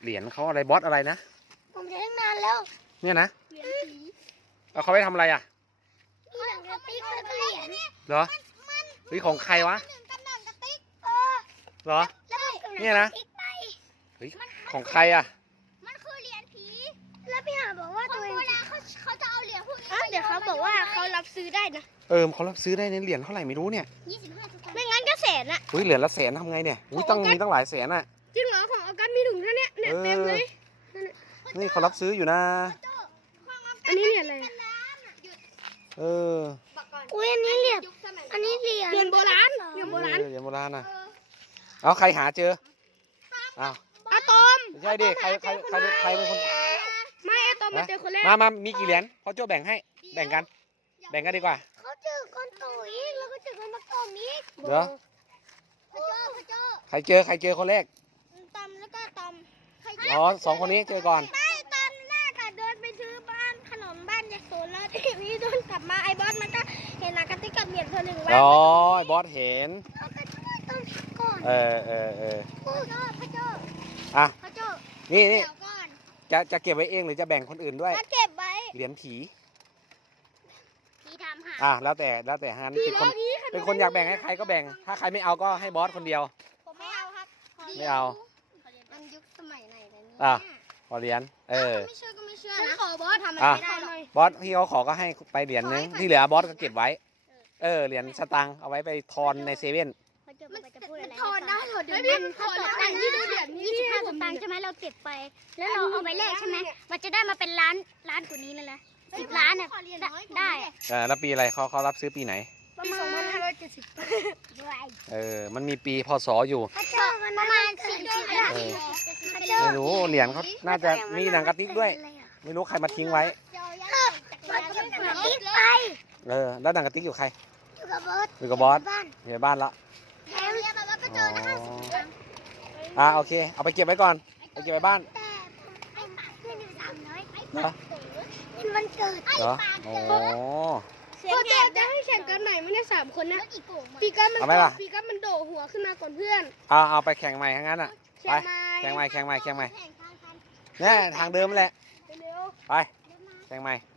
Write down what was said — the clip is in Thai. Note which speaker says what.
Speaker 1: เหรียญเขาอะไรบอสอะไรนะ
Speaker 2: ผมจะตั้งนานแล้ว
Speaker 1: เนี่ยนะ
Speaker 2: เหรียญผี
Speaker 1: เอาเขาไปทำอะไรอ่ะ
Speaker 2: มีหนังกระติกแล้วก็เหรียญ
Speaker 1: เหรอเฮ้ยของใครวะเหรอเนี่ยนะเฮ้ยของใครอ่ะ
Speaker 2: มันคือเหรียญผีแล้วพี่หาบอกว่าตัวเองเขาจะเอาเหรียญพวกนี้เดี๋ยวเขาบอกว่าเขารับซื้อได้นะ
Speaker 1: เขารับซื้อได้ในเหรียญเท่าไหร่ไม่รู้เนี่ย
Speaker 2: 25 ไม่งั้นก็แสนอะ
Speaker 1: เหรียญละแสนทำไงเนี่ยต้องมีตั้งหลายแสนอ่ะ
Speaker 2: จริงเหรอของออกัสมีถุงเท่านี้เนี่ยเต็มเลย
Speaker 1: นี่เขารับซื้ออยู่นะ
Speaker 2: อันนี้เหรียญอะไรอุ้ยอันนี้เหรียญเหรียญโบราณ
Speaker 1: เหรียญโบราณนะเอาใครหาเจอเอา
Speaker 2: อะตอม
Speaker 1: ไม่ใช่ดิใครเป็นคน
Speaker 2: ไม่อะตอมมาเจอคนแรก
Speaker 1: มามีกี่เหรียญพ่อโจ้แบ่งให้แบ่งกันดีกว่า
Speaker 2: เขาเจอคนโตอีกแล้วก็เจอคนมาตอมอีก
Speaker 1: เหรอ
Speaker 2: พ่อโจ้
Speaker 1: ใครเจอคนแรก
Speaker 2: ตอมแล้วก็ตอม
Speaker 1: สองคนนี้เจอก่อน
Speaker 2: ได้ตอนแรกค่ะเดินไปซื้อบ้านขนมบ้านยาโซนแล้วทีนี้เดินกลับมาไอ้บอสมันก็เห็นหนังกระติกกับเหรียญ1 ไว้
Speaker 1: ไอ้บอสเห็น
Speaker 2: เอาไปช่วยตอมก่อนพ่อโจ้
Speaker 1: อ่ะ
Speaker 2: พ่อโจ้
Speaker 1: นี่จะเก็บไว้เองหรือจะแบ่งคนอื่นด้วย
Speaker 2: เก็บไว้
Speaker 1: เหรียญผี
Speaker 2: ทำหา
Speaker 1: แล้วแต่ฮันเป็นคนอยากแบ่งให้ใครก็แบ่งถ้าใครไม่เอาก็ให้บอสคนเดียว
Speaker 2: ผมไม่เอาครับ
Speaker 1: ไม่เอา
Speaker 2: มันยุคสมัยไหนแล้ว
Speaker 1: เนี่ยขอเหรียญ
Speaker 2: ไม่เชื่อก็ไม่เชื่อนะขอบอสทำอะไรไม่ได้หรอก
Speaker 1: บอสที่เขาขอก็ให้ไปเหรียญนึงที่เหลือบอสก็เก็บไว้เหรียญสตังค์เอาไว้ไปทอนในเซเว่น
Speaker 2: มันทอนได้เหรอเดี๋ยวมันทอนได้25 สตางค์ใช่ไหมเราเก็บไปแล้วเราเอาไปแลกใช่ไหมมันจะได้มาเป็นล้านกว่านี้เลยนะ10 ล้านเนี่ยได้
Speaker 1: แล้วปีอะไรเขารับซื้อปีไหน
Speaker 2: ประมาณ2570
Speaker 1: มันมีปีพศอยู่
Speaker 2: ประมาณ40
Speaker 1: ไม่รู้เหรียญเขาน่าจะมีหนังกระติกด้วยไม่รู้ใครมาทิ้งไว้แล้วหนังกระติกอยู่ใครอยู่กับบอสอยู่ในบ้านละโอเคเอาไปเก็บไว้ก่อนไปเก็บไว้บ้านเหรอ
Speaker 2: มันเกิด
Speaker 1: เหรอ
Speaker 2: พ่อจะให้แข่งกันไหนไม่ได้3 คนนะปีกัสมันโดดหัวขึ้นมาก่อนเพื่อน
Speaker 1: เอาไปแข่งใหม่ทั้งนั้นอ่ะไปแข่งใหม่เนี่ยทางเดิมแหละไปแข่งใหม่